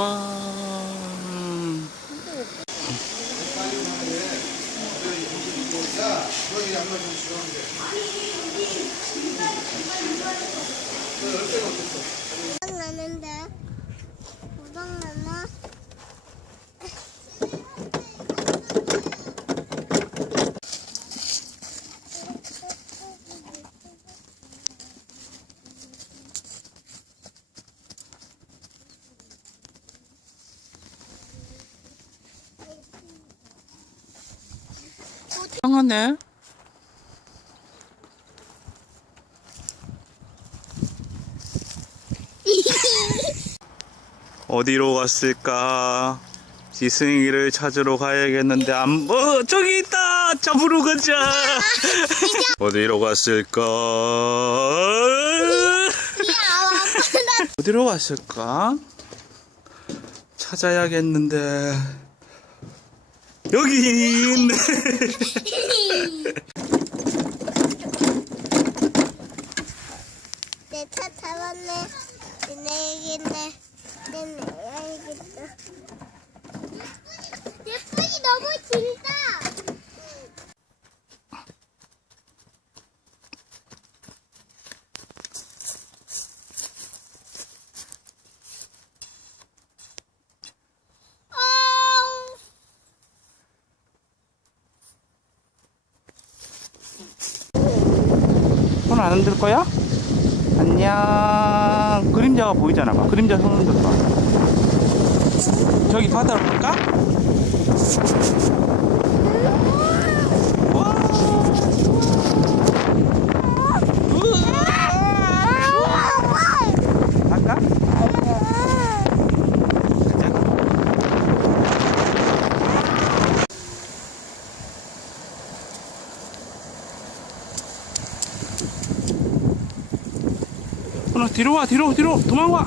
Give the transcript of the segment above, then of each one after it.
와. 나는데 고장났나? 이상하네. 어디로 갔을까? 지승이를 찾으러 가야겠는데 안, 어, 저기 있다! 잡으러 가자! 어디로 갔을까? 어디로 갔을까? 찾아야겠는데. 여기 있네! 내 차 잡았네. 내 얘기네. 내 얘기다. 예쁘기 너무 길다. 아, 손 안 흔들 거야? 안녕. 그림자가 보이잖아. 봐. 그림자 손 흔들어. 저기 바다로 갈까? 와. 우와. 갈까? 가자. 손아 뒤로 와 뒤로 뒤로 도망와.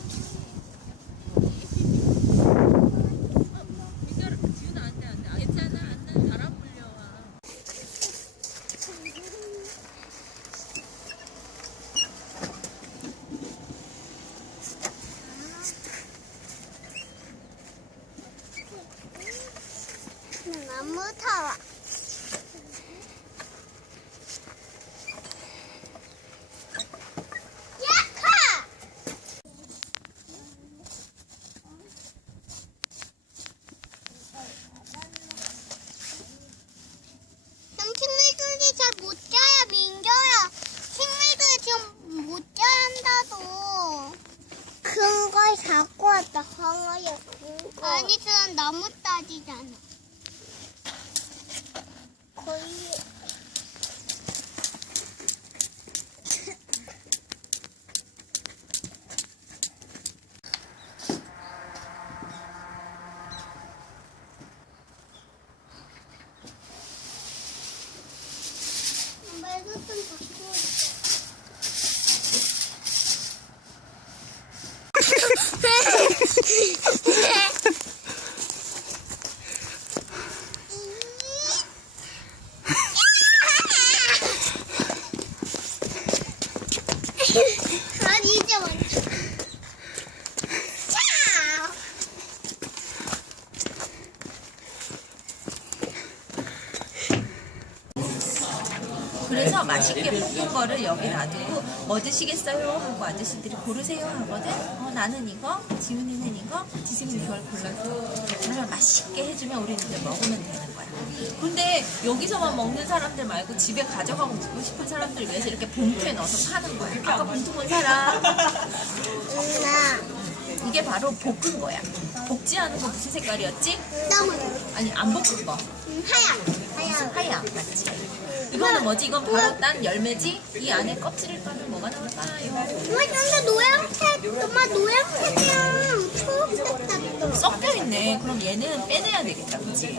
왔다 황어야. 아니 그건 너무 따지잖아. 거의 말도 좀 바꾸고 아니 이제 먼저 자 그래서 맛있게 볶은 거를 여기 놔두고 뭐 드시겠어요? 하고 아저씨들이 고르세요 하거든. 어, 나는 이거, 지훈이는 이거, 지승이는 이걸 골랐어. 그러면 맛있게 해주면 우리는 이제 먹으면 되는 거야. 근데 여기서만 먹는 사람들 말고 집에 가져가고 먹고 싶은 사람들 위해서 이렇게 봉투에 넣어서 파는 거야. 아까 봉투 본 사람. 엄마. 이게 바로 볶은 거야. 볶지 않은 거 무슨 색깔이었지? 너무 아니 안 볶은 거. 음, 하얀. 하얀. 하얀 맞지? 이거는 뭐지? 이건 바로 딴 열매지? 이 안에 껍질을 까면 뭐가 나올까요? 엄마 근데 노란색, 엄마 노란색이랑 초록색 같다. 섞여 있네. 그럼 얘는 빼내야 되겠다, 그치?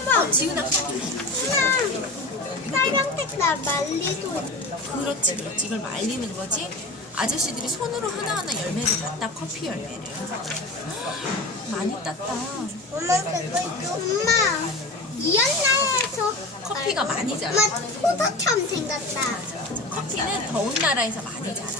엄마, 지훈아, 그냥 빨간색 나 말리고. 그렇지, 그렇지. 이걸 말리는 거지? 아저씨들이 손으로 하나하나 열매를 땄다, 커피 열매를. 많이 땄다. 엄마 그거 있어. 엄마, 이연나에서 커피가 많이 자라. 엄마 포도처럼 생겼다. 커피는 더운 나라에서 많이 자라.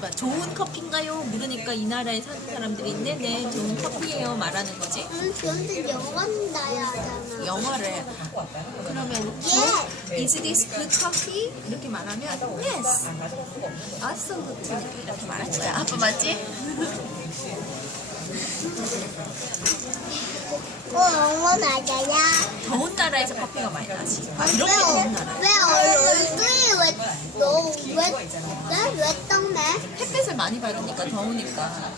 봐, 좋은 커피인가요? 물으니까 이 나라에 사는 사람들이 네네 좋은 커피예요 말하는 거지. 음, 그런데 영원 나야 하잖아. 영어를 해. 그러면 Yes. Is this good coffee? 이렇게 말하면 Yes. Absolutely. 이렇게 말할 거야. 아빠 맞지? 어, 영원 나야야. 더운 나라에서 커피가 많이 나지. 아, 왜, 이렇게 더운 어- 나라. 왜 얼굴이 왜, 너, 왜, 왜, 왜 떡네? 햇빛을 많이 받으니까 더우니까